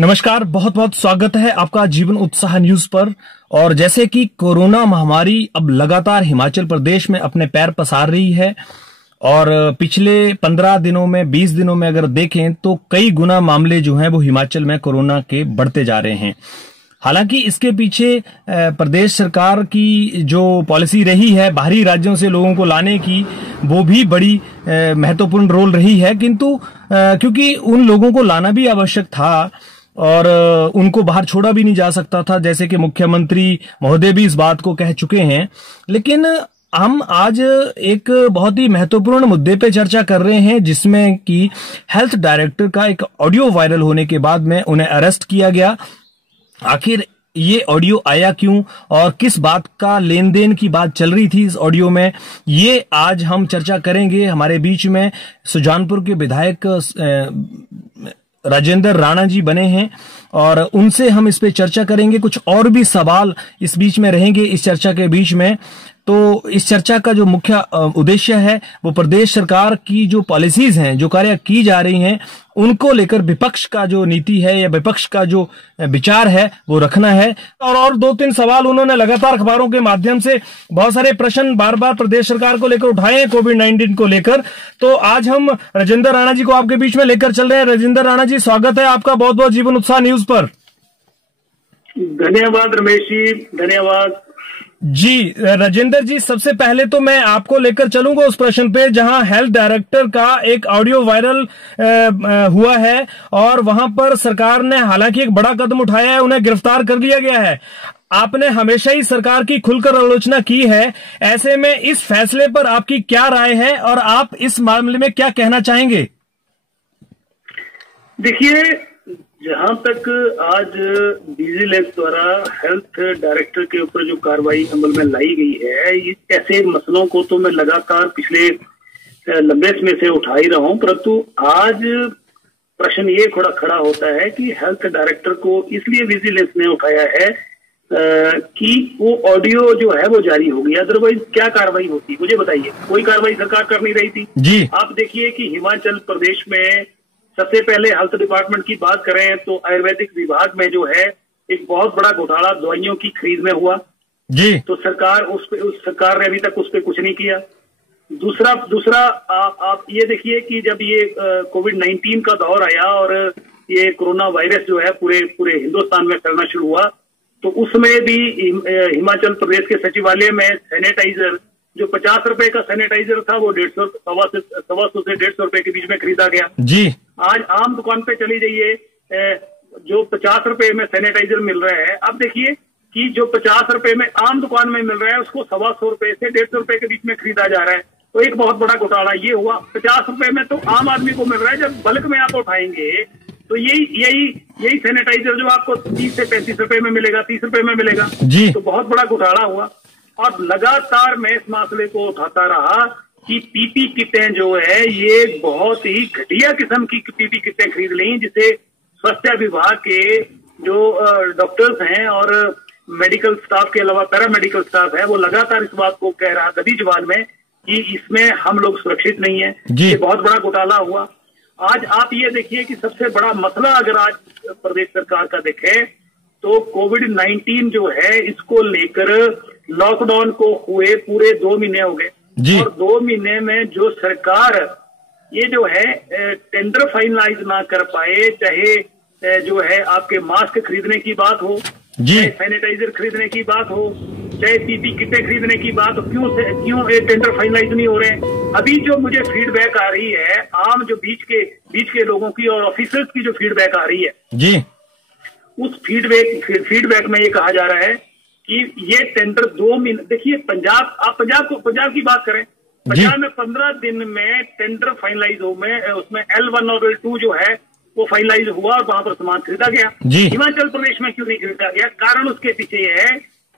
नमस्कार, बहुत बहुत स्वागत है आपका जीवन उत्साह न्यूज पर। और जैसे कि कोरोना महामारी अब लगातार हिमाचल प्रदेश में अपने पैर पसार रही है और पिछले 15 दिनों में 20 दिनों में अगर देखें तो कई गुना मामले जो हैं वो हिमाचल में कोरोना के बढ़ते जा रहे हैं। हालांकि इसके पीछे प्रदेश सरकार की जो पॉलिसी रही है बाहरी राज्यों से लोगों को लाने की, वो भी बड़ी महत्वपूर्ण रोल रही है, किंतु क्योंकि उन लोगों को लाना भी आवश्यक था और उनको बाहर छोड़ा भी नहीं जा सकता था, जैसे कि मुख्यमंत्री महोदय भी इस बात को कह चुके हैं। लेकिन हम आज एक बहुत ही महत्वपूर्ण मुद्दे पे चर्चा कर रहे हैं, जिसमें कि हेल्थ डायरेक्टर का एक ऑडियो वायरल होने के बाद में उन्हें अरेस्ट किया गया। आखिर ये ऑडियो आया क्यों और किस बात का लेन देन की बात चल रही थी इस ऑडियो में, ये आज हम चर्चा करेंगे। हमारे बीच में सुजानपुर के विधायक राजेंद्र राणा जी बने हैं और उनसे हम इस पे चर्चा करेंगे। कुछ और भी सवाल इस बीच में रहेंगे इस चर्चा के बीच में। तो इस चर्चा का जो मुख्य उद्देश्य है वो प्रदेश सरकार की जो पॉलिसीज हैं, जो कार्य की जा रही हैं, उनको लेकर विपक्ष का जो नीति है या विपक्ष का जो विचार है वो रखना है। और 2-3 सवाल उन्होंने लगातार अखबारों के माध्यम से बहुत सारे प्रश्न बार बार प्रदेश सरकार को लेकर उठाए हैं, कोविड-19 को लेकर। तो आज हम राजेंद्र राणा जी को आपके बीच में लेकर चल रहे हैं। राजेंद्र राणा जी, स्वागत है आपका बहुत बहुत जीवन उत्साह न्यूज पर। धन्यवाद रमेश जी, धन्यवाद जी। राजेंद्र जी, सबसे पहले तो मैं आपको लेकर चलूंगा उस प्रश्न पे जहां हेल्थ डायरेक्टर का एक ऑडियो वायरल हुआ है और वहां पर सरकार ने हालांकि एक बड़ा कदम उठाया है, उन्हें गिरफ्तार कर लिया गया है। आपने हमेशा ही सरकार की खुलकर आलोचना की है, ऐसे में इस फैसले पर आपकी क्या राय है और आप इस मामले में क्या कहना चाहेंगे? देखिए, जहां तक आज विजिलेंस द्वारा हेल्थ डायरेक्टर के ऊपर जो कार्रवाई अमल में लाई गई है, ये ऐसे मसलों को तो मैं लगातार पिछले लंबे समय से उठा ही रहा हूं, परंतु आज प्रश्न ये खड़ा होता है कि हेल्थ डायरेक्टर को इसलिए विजिलेंस ने उठाया है कि वो ऑडियो जो है वो जारी हो गई, अदरवाइज क्या कार्रवाई होती, मुझे बताइए। कोई कार्रवाई सरकार कर नहीं रही थी जी। आप देखिए कि हिमाचल प्रदेश में सबसे पहले हेल्थ डिपार्टमेंट की बात करें तो आयुर्वेदिक विभाग में जो है एक बहुत बड़ा घोटाला दवाइयों की खरीद में हुआ जी। तो सरकार सरकार ने अभी तक उस पर कुछ नहीं किया। दूसरा आप ये देखिए कि जब ये कोविड-19 का दौर आया और ये कोरोना वायरस जो है पूरे हिंदुस्तान में फैलना शुरू हुआ, तो उसमें भी हिमाचल प्रदेश के सचिवालय में सैनिटाइजर जो 50 रुपए का सैनिटाइजर था वो 150 से 150 रुपए के बीच में खरीदा गया जी। आज आम दुकान पे चली जाइए, जो 50 रुपए में सैनिटाइजर मिल रहा है, अब देखिए कि जो 50 रुपए में आम दुकान में मिल रहा है उसको 125 रुपए से 150 रुपए के बीच में खरीदा जा रहा है। तो एक बहुत बड़ा घोटाला ये हुआ। 50 रुपए में तो आम आदमी को मिल रहा है, जब बल्क में आप उठाएंगे तो यही सैनिटाइजर जो आपको 30 से 35 रुपए में मिलेगा, 30 रुपए में मिलेगा जी। तो बहुत बड़ा घोटाला हुआ और लगातार मैं इस मसले को उठाता रहा कि पीपी किटें जो है ये बहुत ही घटिया किस्म की पीपी किटें खरीद ली, जिसे स्वास्थ्य विभाग के जो डॉक्टर्स हैं और मेडिकल स्टाफ के अलावा पैरामेडिकल स्टाफ है वो लगातार इस बात को कह रहा गदी जबान में कि इसमें हम लोग सुरक्षित नहीं है। ये बहुत बड़ा घोटाला हुआ। आज आप ये देखिए कि सबसे बड़ा मसला अगर आज प्रदेश सरकार का देखें तो कोविड-19 जो है इसको लेकर लॉकडाउन को हुए पूरे 2 महीने हो गए और 2 महीने में जो सरकार ये जो है टेंडर फाइनलाइज ना कर पाए, चाहे जो है आपके मास्क खरीदने की बात हो, चाहे सैनिटाइजर खरीदने की बात हो, चाहे पीपी किटें खरीदने की बात हो, क्यों टेंडर फाइनलाइज नहीं हो रहे हैं। अभी जो मुझे फीडबैक आ रही है आम जो बीच के लोगों की और ऑफिसर्स की जो फीडबैक आ रही है जी, उस फीडबैक में ये कहा जा रहा है कि ये टेंडर 2 महीने, देखिए पंजाब की बात करें, पंजाब में 15 दिन में टेंडर फाइनलाइज हो में उसमें L1 और L2 जो है वो फाइनलाइज हुआ और वहां पर सामान खरीदा गया। हिमाचल प्रदेश में क्यों नहीं खरीदा गया? कारण उसके पीछे ये है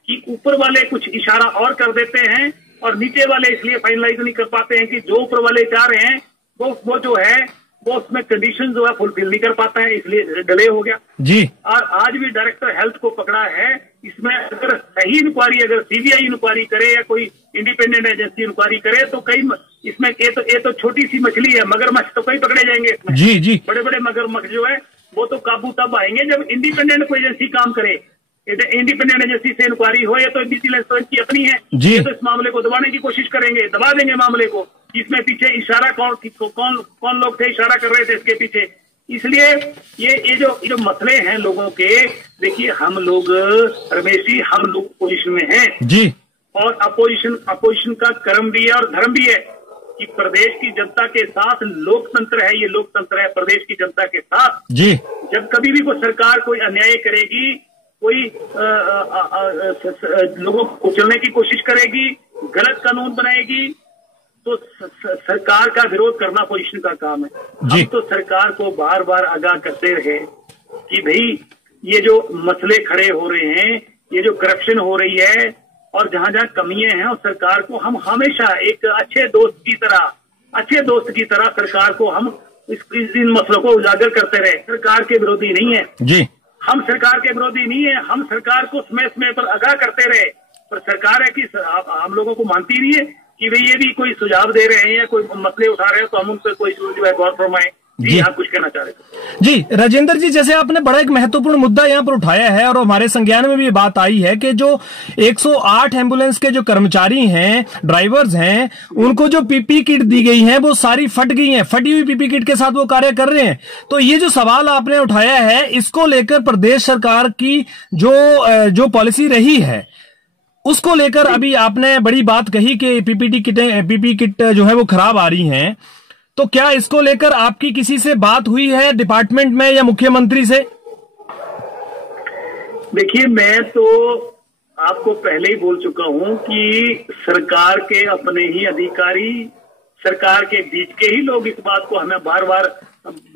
कि ऊपर वाले कुछ इशारा और कर देते हैं और नीचे वाले इसलिए फाइनलाइज नहीं कर पाते हैं कि जो ऊपर वाले चाह रहे हैं वो जो है वो उसमें कंडीशन जो है फुलफिल नहीं कर पाता है, इसलिए डिले हो गया जी। और आज भी डायरेक्टर हेल्थ को पकड़ा है। इसमें अगर सही इंक्वायरी, अगर सीबीआई इंक्वायरी करे या कोई इंडिपेंडेंट एजेंसी इंक्वायरी करे तो कई इसमें ये तो छोटी सी मछली है, मगरमच्छ तो कई पकड़े जाएंगे इसमें जी। बड़े बड़े मगरमच्छ जो है वो तो काबू तब आएंगे जब इंडिपेंडेंट कोई एजेंसी काम करे। इंडिपेंडेंट एजेंसी से इंक्वायरी हो, या तो विजिलेंस तो इनकी अपनी है, ये तो इस मामले को दबाने की कोशिश करेंगे, दबा देंगे मामले को। इसमें पीछे इशारा कौन लोग थे इशारा कर रहे थे इसके पीछे। इसलिए ये जो मसले हैं लोगों के, देखिए हम लोग रमेश जी, हम लोग अपोजिशन में हैं जी, और अपोजिशन का कर्म भी है और धर्म भी है कि प्रदेश की जनता के साथ लोकतंत्र है, ये लोकतंत्र है प्रदेश की जनता के साथ जी। जब कभी भी कोई सरकार कोई अन्याय करेगी, कोई लोगों को कुचलने की कोशिश करेगी, गलत कानून बनाएगी, तो सरकार का विरोध करना अपोजिशन का काम है। हम तो सरकार को बार बार आगाह करते रहे कि भाई ये जो मसले खड़े हो रहे हैं, ये जो करप्शन हो रही है और जहां जहां कमियां हैं, और सरकार को हम हमेशा एक अच्छे दोस्त की तरह सरकार को हम इन मसलों को उजागर करते रहे। सरकार के विरोधी नहीं है जी, हम सरकार के विरोधी नहीं है, हम सरकार को समय समय पर आगाह करते रहे, पर सरकार है कि हम लोगों को मानती नहीं है कि भाई ये भी कोई सुझाव दे रहे हैं या कोई मसले उठा रहे हैं तो हम उन पर कोई जो है गौर फरमाएं। जी, आप कुछ कहना चाह रहे थे? जी राजेंद्र जी, जैसे आपने बड़ा एक महत्वपूर्ण मुद्दा यहाँ पर उठाया है और हमारे संज्ञान में भी ये बात आई है कि जो 108 एम्बुलेंस के जो कर्मचारी हैं, ड्राइवर्स हैं, उनको जो पीपी किट दी गई है वो सारी फट गई हैं, फटी हुई पीपी किट के साथ वो कार्य कर रहे हैं। तो ये जो सवाल आपने उठाया है, इसको लेकर प्रदेश सरकार की जो पॉलिसी रही है उसको लेकर अभी आपने बड़ी बात कही कि पीपी किट जो है वो खराब आ रही हैं, तो क्या इसको लेकर आपकी किसी से बात हुई है डिपार्टमेंट में या मुख्यमंत्री से? देखिए, मैं तो आपको पहले ही बोल चुका हूं कि सरकार के अपने ही अधिकारी, सरकार के बीच के ही लोग इस बात को हमें बार बार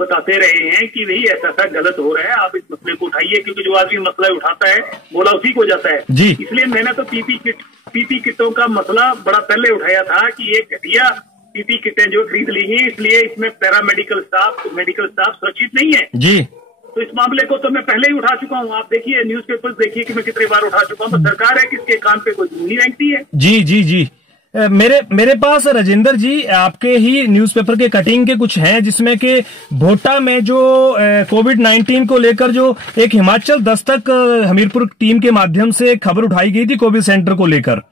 बताते रहे हैं कि भाई ऐसा गलत हो रहा है, आप इस मसले को उठाइए, क्योंकि जो आदमी मसला उठाता है बोला उसी को जाता है। इसलिए मैंने तो पीपी किटों का मसला बड़ा पहले उठाया था कि ये घटिया पीपी किटें जो खरीद ली हैं, इसलिए इसमें मेडिकल स्टाफ सुरक्षित नहीं है जी। तो इस मामले को तो मैं पहले ही उठा चुका हूं। आप देखिए, न्यूज़पेपर देखिए कि मैं कितनी बार उठा चुका हूं। सरकार है किसके कान पे कोई नहीं रेंगती है। जी जी जी, मेरे पास राजेंद्र जी आपके ही न्यूज़पेपर के कटिंग के कुछ हैं, जिसमें कि भोटा में जो कोविड-19 को लेकर जो एक हिमाचल दस्तक हमीरपुर टीम के माध्यम से खबर उठाई गई थी कोविड सेंटर को लेकर,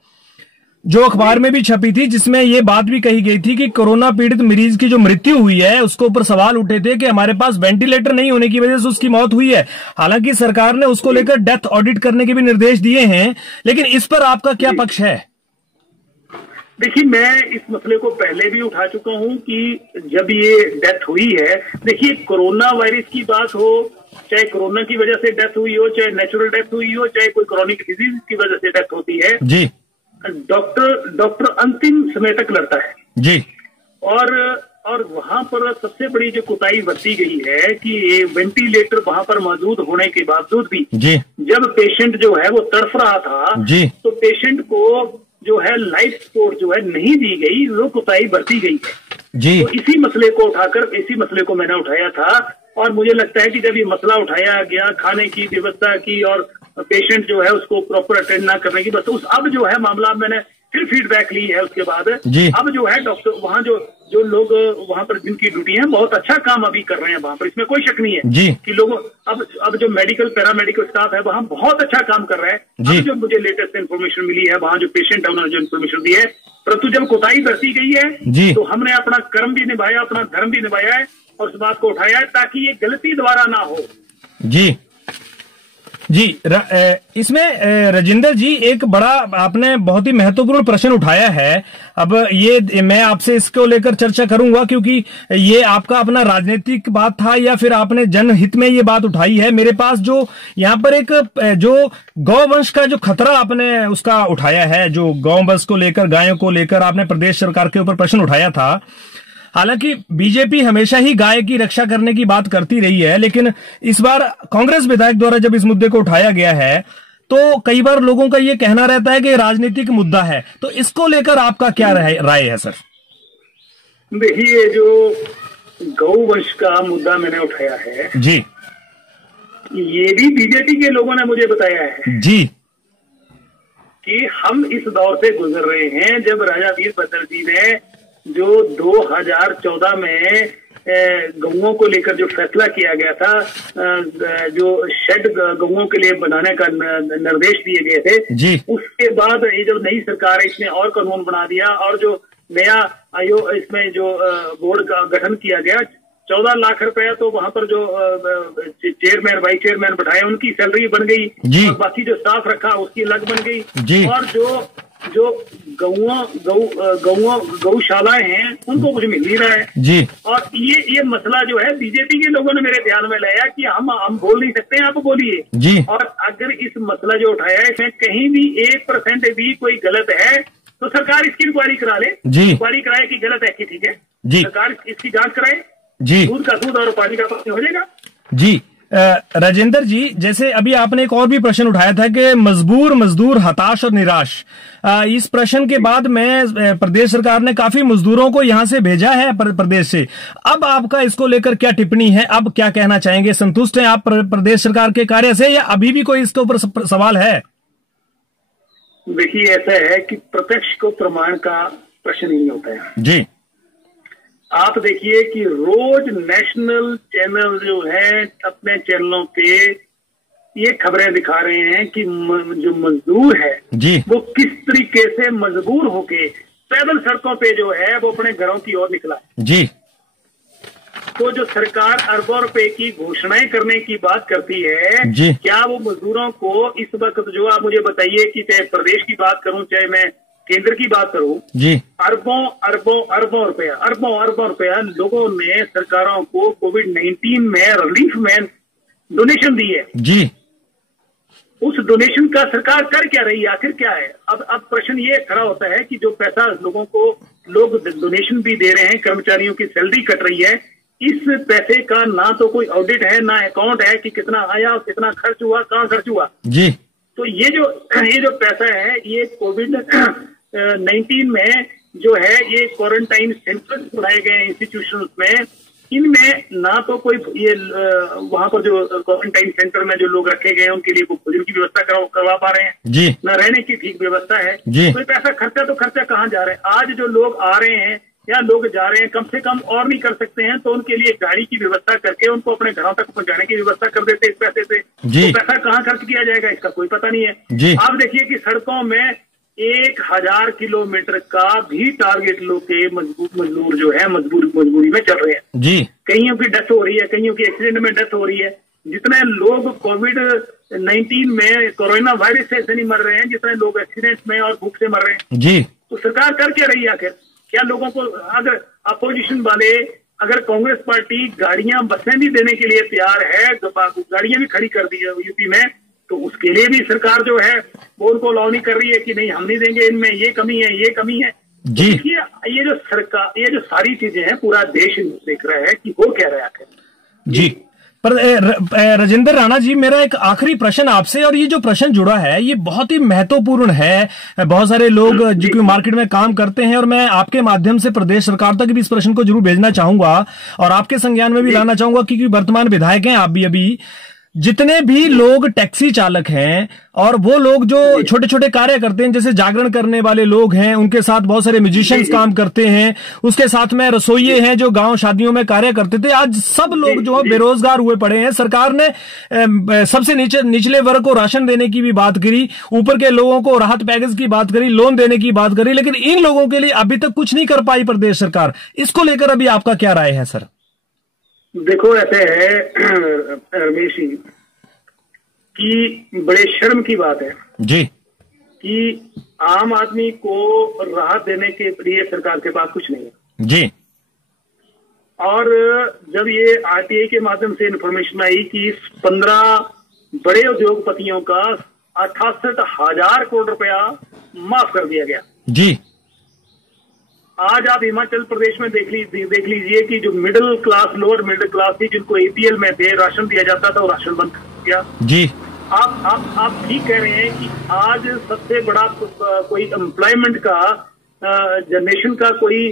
जो अखबार में भी छपी थी, जिसमें ये बात भी कही गई थी कि कोरोना पीड़ित मरीज की जो मृत्यु हुई है उसके ऊपर सवाल उठे थे कि हमारे पास वेंटिलेटर नहीं होने की वजह से उसकी मौत हुई है। हालांकि सरकार ने उसको लेकर डेथ ऑडिट करने के भी निर्देश दिए हैं, लेकिन इस पर आपका क्या पक्ष है? देखिए, मैं इस मसले को पहले भी उठा चुका हूं कि जब ये डेथ हुई है, देखिए कोरोना वायरस की बात हो, चाहे कोरोना की वजह से डेथ हुई हो, चाहे नेचुरल डेथ हुई हो, चाहे कोई क्रॉनिक डिजीज की वजह से डेथ होती है जी, डॉक्टर अंतिम समय तक लड़ता है जी। और वहां पर सबसे बड़ी जो कुताही बरती गई है कि ये वेंटिलेटर वहां पर मौजूद होने के बावजूद भी जी, जब पेशेंट जो है वो तड़फ रहा था जी, तो पेशेंट को जो है लाइफ सपोर्ट जो है नहीं दी गई, वो कुताही बरती गई है जी। तो इसी मसले को मैंने उठाया था, और मुझे लगता है कि जब ये मसला उठाया गया खाने की व्यवस्था की और पेशेंट जो है उसको प्रॉपर अटेंड ना करने की, बस अब जो है मामला मैंने फिर फीडबैक ली है उसके बाद अब जो है डॉक्टर वहाँ जो लोग वहाँ पर जिनकी ड्यूटी है बहुत अच्छा काम अभी कर रहे हैं वहाँ पर, इसमें कोई शक नहीं है जी कि लोगों अब जो मेडिकल पैरामेडिकल स्टाफ है वहाँ बहुत अच्छा काम कर रहा है। अब जो मुझे लेटेस्ट इन्फॉर्मेशन मिली है, वहाँ जो पेशेंट है उन्होंने जो इन्फॉर्मेशन दी है, परंतु जब कोताही बरती गई है तो हमने अपना कर्म भी निभाया, अपना धर्म भी निभाया है और उस बात को उठाया है ताकि ये गलती दोबारा ना हो जी जी। इसमें राजेंद्र जी एक बड़ा आपने बहुत ही महत्वपूर्ण प्रश्न उठाया है। अब ये मैं आपसे इसको लेकर चर्चा करूंगा क्योंकि ये आपका अपना राजनीतिक बात था या फिर आपने जनहित में ये बात उठाई है। मेरे पास जो यहाँ पर एक जो गौवंश का जो खतरा आपने उसका उठाया है, जो गौवंश को लेकर, गायों को लेकर आपने प्रदेश सरकार के ऊपर प्रश्न उठाया था। हालांकि बीजेपी हमेशा ही गाय की रक्षा करने की बात करती रही है, लेकिन इस बार कांग्रेस विधायक द्वारा जब इस मुद्दे को उठाया गया है तो कई बार लोगों का ये कहना रहता है कि राजनीतिक मुद्दा है, तो इसको लेकर आपका क्या राय है सर? देखिए, जो गौवंश का मुद्दा मैंने उठाया है जी, ये भी बीजेपी के लोगों ने मुझे बताया है जी कि हम इस दौर से गुजर रहे हैं जब राजा वीरभद्र जी ने जो 2014 में गऊओं को लेकर जो फैसला किया गया था, जो शेड गऊओं के लिए बनाने का निर्देश दिए गए थे जी, उसके बाद ये जो नई सरकार है इसने और कानून बना दिया और जो नया आयोग इसमें जो बोर्ड का गठन किया गया, 14 लाख रुपया तो वहां पर जो चेयरमैन वाइस चेयरमैन बैठाए उनकी सैलरी बन गई जी, और बाकी जो स्टाफ रखा उसकी अलग बन गई जी, और जो गौशालाएं हैं उनको कुछ मिल नहीं रहा है जी। और ये मसला जो है बीजेपी के लोगों ने मेरे ध्यान में लाया कि हम बोल नहीं सकते हैं, आप बोलिए जी। और अगर इस मसला जो उठाया है इसमें कहीं भी 1% भी कोई गलत है तो सरकार इसकी इंक्वायरी करा ले, जी, इंक्वायरी कराए कि गलत है कि ठीक है, जी, सरकार इसकी जांच कराए, जी, दूध का दूध और पानी का पानी हो जाएगा। जी। राजेंद्र जी, जैसे अभी आपने एक और भी प्रश्न उठाया था कि मजबूर मजदूर हताश और निराश, इस प्रश्न के बाद में प्रदेश सरकार ने काफी मजदूरों को यहां से भेजा है प्रदेश से। अब आपका इसको लेकर क्या टिप्पणी है? अब क्या कहना चाहेंगे? संतुष्ट हैं आप प्रदेश सरकार के कार्य से या अभी भी कोई इसके ऊपर सवाल है? देखिए, ऐसा है कि प्रत्यक्ष को प्रमाण का प्रश्न नहीं होता है जी। आप देखिए कि रोज नेशनल चैनल जो है अपने चैनलों पे ये खबरें दिखा रहे हैं कि जो मजदूर है जी, वो किस तरीके से मजबूर होके पैदल सड़कों पे जो है वो अपने घरों की ओर निकला है। जी। तो जो सरकार अरबों रुपए की घोषणाएं करने की बात करती है, जी, क्या वो मजदूरों को इस वक्त जो आप मुझे बताइए कि चाहे प्रदेश की बात करूं चाहे मैं केंद्र की बात करूं, जी, अरबों रुपया लोगों ने सरकारों को कोविड-19 में रिलीफ में डोनेशन दी है। जी। उस डोनेशन का सरकार कर क्या रही है, आखिर क्या है? अब प्रश्न ये खड़ा होता है कि जो पैसा लोगों को लोग डोनेशन भी दे रहे हैं, कर्मचारियों की सैलरी कट रही है, इस पैसे का ना तो कोई ऑडिट है ना अकाउंट है कि कितना आया, कितना खर्च हुआ, कहाँ खर्च हुआ। जी। तो ये जो पैसा है ये कोविड-19 में जो है ये क्वारंटाइन सेंटर बनाए गए इंस्टीट्यूशन में, इनमें ना तो कोई ये वहां पर जो क्वारंटाइन सेंटर में जो लोग रखे गए हैं उनके लिए कोई भोजन की व्यवस्था करवा पा रहे हैं जी, ना रहने की ठीक व्यवस्था है जी। कोई पैसा खर्चा कहाँ जा रहा है? आज जो लोग आ रहे हैं या लोग जा रहे हैं, कम से कम और नहीं कर सकते हैं तो उनके लिए गाड़ी की व्यवस्था करके उनको अपने घरों तक पहुंचाने की व्यवस्था कर देते इस पैसे से। तो पैसा कहाँ खर्च किया जाएगा इसका कोई पता नहीं है। आप देखिए कि सड़कों में 1000 किलोमीटर का भी टारगेट लोग के मजदूर जो है मजबूरी में चल रहे हैं जी। कईयों की डेथ हो रही है, कईयों की एक्सीडेंट में डेथ हो रही है। जितने लोग कोविड-19 में कोरोना वायरस से नहीं मर रहे हैं, जितने लोग एक्सीडेंट में और भूख से मर रहे हैं जी। तो सरकार कर क्या रही है आखिर? क्या लोगों को, अगर अपोजिशन वाले, अगर कांग्रेस पार्टी गाड़ियां बसें भी देने के लिए तैयार है, गाड़ियां भी खड़ी कर दी है यूपी में, तो उसके लिए भी सरकार जो है वो उनको अलाउ नहीं कर रही है कि नहीं हम नहीं देंगे, इनमें ये कमी है ये कमी है जी। ये जो सरकार, ये जो सारी चीजें हैं पूरा देश देख रहा है कि वो क्या रहा है जी। पर राजेंद्र राणा जी, मेरा एक आखिरी प्रश्न आपसे, और ये जो प्रश्न जुड़ा है ये बहुत ही महत्वपूर्ण है। बहुत सारे लोग जो मार्केट में काम करते हैं, और मैं आपके माध्यम से प्रदेश सरकार तक भी इस प्रश्न को जरूर भेजना चाहूंगा और आपके संज्ञान में भी लाना चाहूंगा, क्योंकि वर्तमान विधायक हैं आप भी। अभी जितने भी लोग टैक्सी चालक हैं और वो लोग जो छोटे छोटे कार्य करते हैं, जैसे जागरण करने वाले लोग हैं, उनके साथ बहुत सारे म्यूजिशियंस काम करते हैं, उसके साथ में रसोइये हैं जो गांव शादियों में कार्य करते थे, आज सब लोग जो है बेरोजगार हुए पड़े हैं। सरकार ने सबसे निचले वर्ग को राशन देने की भी बात करी, ऊपर के लोगों को राहत पैकेज की बात करी, लोन देने की बात करी, लेकिन इन लोगों के लिए अभी तक कुछ नहीं कर पाई प्रदेश सरकार। इसको लेकर अभी आपका क्या राय है सर? देखो, ऐसे है रमेश जी कि बड़े शर्म की बात है जी कि आम आदमी को राहत देने के लिए सरकार के पास कुछ नहीं है जी। और जब ये आरटीआई के माध्यम से इन्फॉर्मेशन आई कि 15 बड़े उद्योगपतियों का 68,000 करोड़ रुपया माफ कर दिया गया जी। आज आप हिमाचल प्रदेश में देख लीजिए कि जो middle class, lower middle class थी, जिनको एपीएल में थे राशन दिया जाता था, वो राशन बंद कर दिया जी। आप ठीक कह रहे हैं कि आज सबसे बड़ा कोई एम्प्लॉयमेंट का जनरेशन का कोई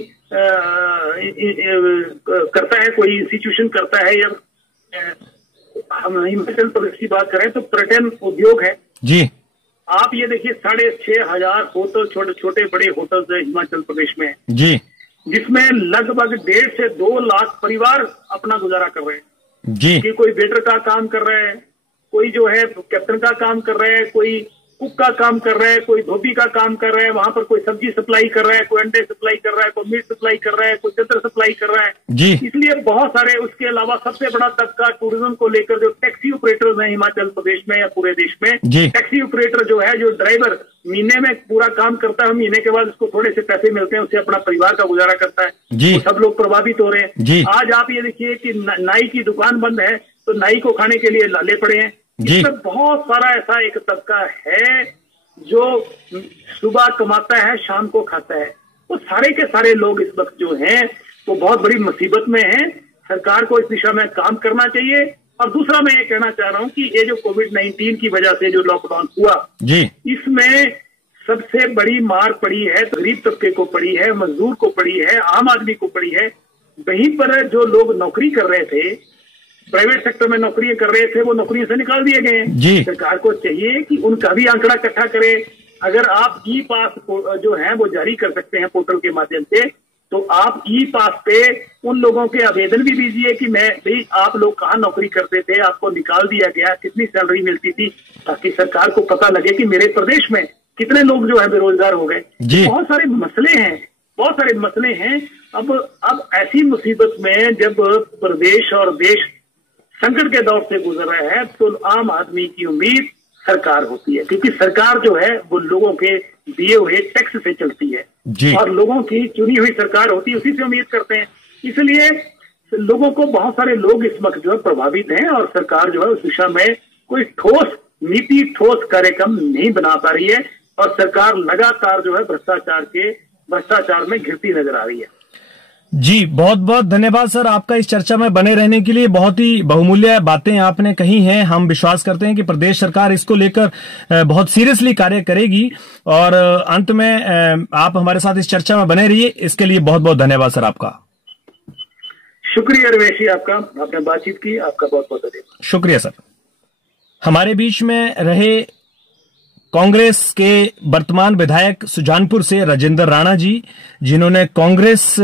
करता है, कोई इंस्टीट्यूशन करता है, या हम हिमाचल प्रदेश की बात करें तो पर्यटन उद्योग है जी। आप ये देखिए 6,500 होटल, छोटे छोटे बड़े होटल्स है हिमाचल प्रदेश में जी। जिसमें लगभग 1.5 से 2 लाख परिवार अपना गुजारा कर रहे हैं जी। कि कोई वेटर का काम कर रहा है, कोई जो है कैप्टन का काम कर रहा है, कोई कुक का काम कर रहा है, कोई धोबी का काम कर रहा है, वहां पर कोई सब्जी सप्लाई कर रहा है, कोई अंडे सप्लाई कर रहा है, कोई मीट सप्लाई कर रहा है, कोई चद्दर सप्लाई कर रहा है जी। इसलिए बहुत सारे, उसके अलावा सबसे बड़ा तबका टूरिज्म को लेकर जो टैक्सी ऑपरेटर्स हैं हिमाचल प्रदेश में या पूरे देश में, टैक्सी ऑपरेटर जो है, जो ड्राइवर महीने में पूरा काम करता है, महीने के बाद उसको थोड़े से पैसे मिलते हैं, उससे अपना परिवार का गुजारा करता है, तो सब लोग प्रभावित हो रहे हैं। आज आप ये देखिए कि नाई की दुकान बंद है तो नाई को खाने के लिए लाले पड़े हैं। इसमें बहुत सारा ऐसा एक तबका है जो सुबह कमाता है, शाम को खाता है। वो सारे के सारे लोग इस वक्त जो हैं वो बहुत बड़ी मुसीबत में हैं। सरकार को इस दिशा में काम करना चाहिए। और दूसरा मैं ये कहना चाह रहा हूं कि ये जो कोविड-19 की वजह से जो लॉकडाउन हुआ जी, इसमें सबसे बड़ी मार पड़ी है, गरीब तबके को पड़ी है, मजदूर को पड़ी है, आम आदमी को पड़ी है। वहीं पर जो लोग नौकरी कर रहे थे, प्राइवेट सेक्टर में नौकरियां कर रहे थे, वो नौकरियों से निकाल दिए गए हैं। सरकार को चाहिए कि उनका भी आंकड़ा इकट्ठा करे। अगर आप ई पास जो है वो जारी कर सकते हैं पोर्टल के माध्यम से, तो आप ई पास पे उन लोगों के आवेदन भी दीजिए कि मैं भाई आप लोग कहाँ नौकरी करते थे, आपको निकाल दिया गया, कितनी सैलरी मिलती थी, ताकि सरकार को पता लगे कि मेरे प्रदेश में कितने लोग जो है बेरोजगार हो गए। बहुत सारे मसले हैं, बहुत सारे मसले हैं। अब ऐसी मुसीबत में जब प्रदेश और देश संकट के दौर से गुजर रहा है तो आम आदमी की उम्मीद सरकार होती है, क्योंकि सरकार जो है वो लोगों के दिए हुए टैक्स से चलती है और लोगों की चुनी हुई सरकार होती है, उसी से उम्मीद करते हैं। इसलिए लोगों को, बहुत सारे लोग इस वक्त जो है प्रभावित हैं और सरकार जो है उस दिशा में कोई ठोस नीति, ठोस कार्यक्रम नहीं बना पा रही है और सरकार लगातार जो है भ्रष्टाचार में घिरती नजर आ रही है। जी, बहुत बहुत धन्यवाद सर आपका इस चर्चा में बने रहने के लिए। बहुत ही बहुमूल्य बातें आपने कही हैं। हम विश्वास करते हैं कि प्रदेश सरकार इसको लेकर बहुत सीरियसली कार्य करेगी। और अंत में आप हमारे साथ इस चर्चा में बने रहिए, इसके लिए बहुत बहुत धन्यवाद सर आपका। शुक्रिया रमेश जी, आपका, आपने बातचीत की, आपका बहुत बहुत धन्यवाद। शुक्रिया सर। हमारे बीच में रहे कांग्रेस के वर्तमान विधायक सुजानपुर से राजेंद्र राणा जी, जिन्होंने कांग्रेस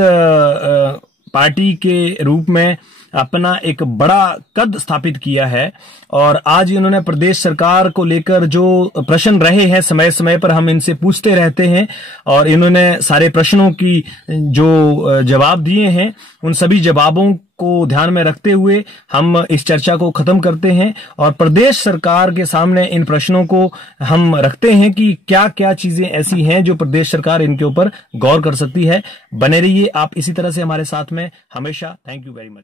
पार्टी के रूप में अपना एक बड़ा कद स्थापित किया है। और आज इन्होंने प्रदेश सरकार को लेकर जो प्रश्न रहे हैं, समय समय पर हम इनसे पूछते रहते हैं और इन्होंने सारे प्रश्नों की जो जवाब दिए हैं, उन सभी जवाबों को ध्यान में रखते हुए हम इस चर्चा को खत्म करते हैं और प्रदेश सरकार के सामने इन प्रश्नों को हम रखते हैं कि क्या क्या चीजें ऐसी हैं जो प्रदेश सरकार इनके ऊपर गौर कर सकती है। बने रहिए आप इसी तरह से हमारे साथ में हमेशा। Thank you very much.